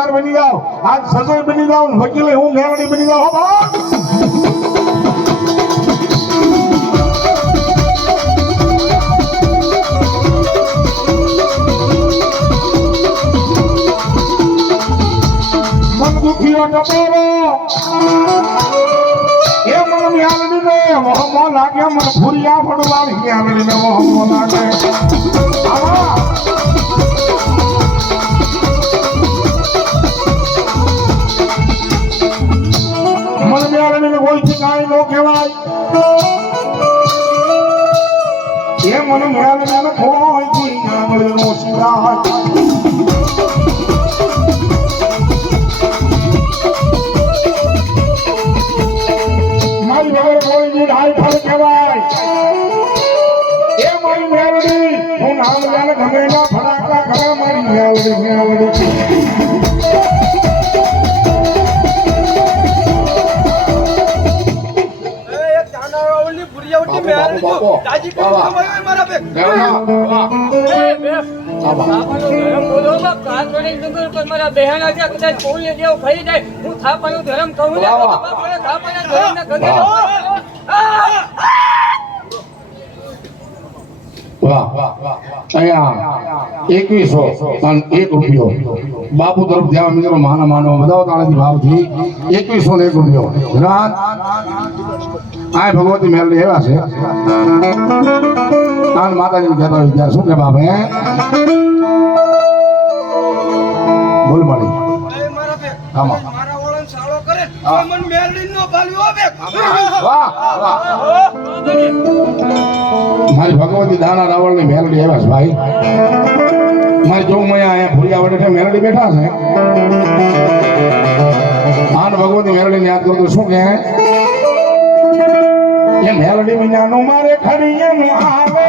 મામલતદાર બની જાવ, આજ સજોય બની જાવ, વકીલે હું મેવડી બની જાવ. હો મન દુખીઓ ટપોરો એ મન મ્યાલડી ને મોહમો લાગે, મન ભૂરિયા ફડવાળી મ્યાલડી ને મોહમો લાગે. આવા મન મ્યાલડી ને કોઈ ઠિકાણી નો કહેવાય, એ મન મ્યાલડી ને કોઈ ઠિકાણી નો સિવાય. ગમે ના ફડાકા કરે મારી મેલડી મેલડી. ₹21 બાપુ તરફ ધ્યાન મિત્રો માના માનવ બધા તાળાથી ભાવથી ₹21 રાત આ ભગવતી મેલડી એવા છે. કાન માતાજી કહેતા હોય ત્યારે શું કે બાપ હે બોલ મળી આમાં મારી ભગવતી દાના રાવળ ની મેલડી આવ્યા છે ભાઈ. મારી જો અહીંયા ભૂરિયા વડે મેલડી બેઠા છે. આન ભગવતી મેલડી ને યાદ કરું તો શું કે એ મેલડી વિનાનું મારે ખરી એનું આવે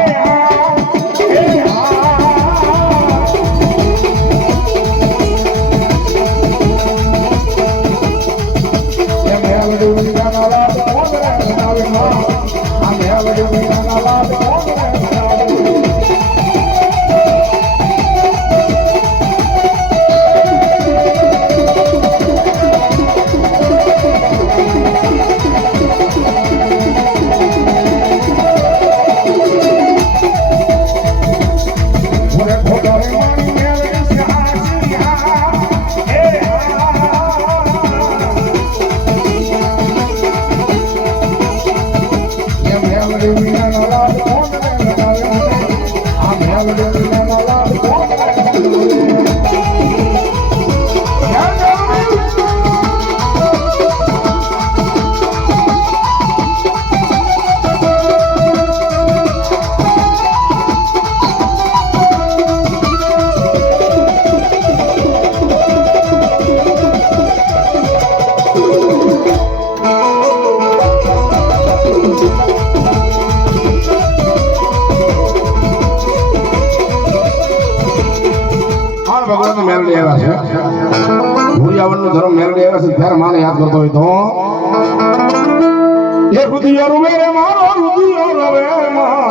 મેલડી આવ્યા છે. ભૂરિયાવળનું ધર્મ મેલડી આવ્યા છે ત્યારે માને યાદ કરતો હોય તો એ રુધિયા રૂવે મારો રુધિયા રવે માં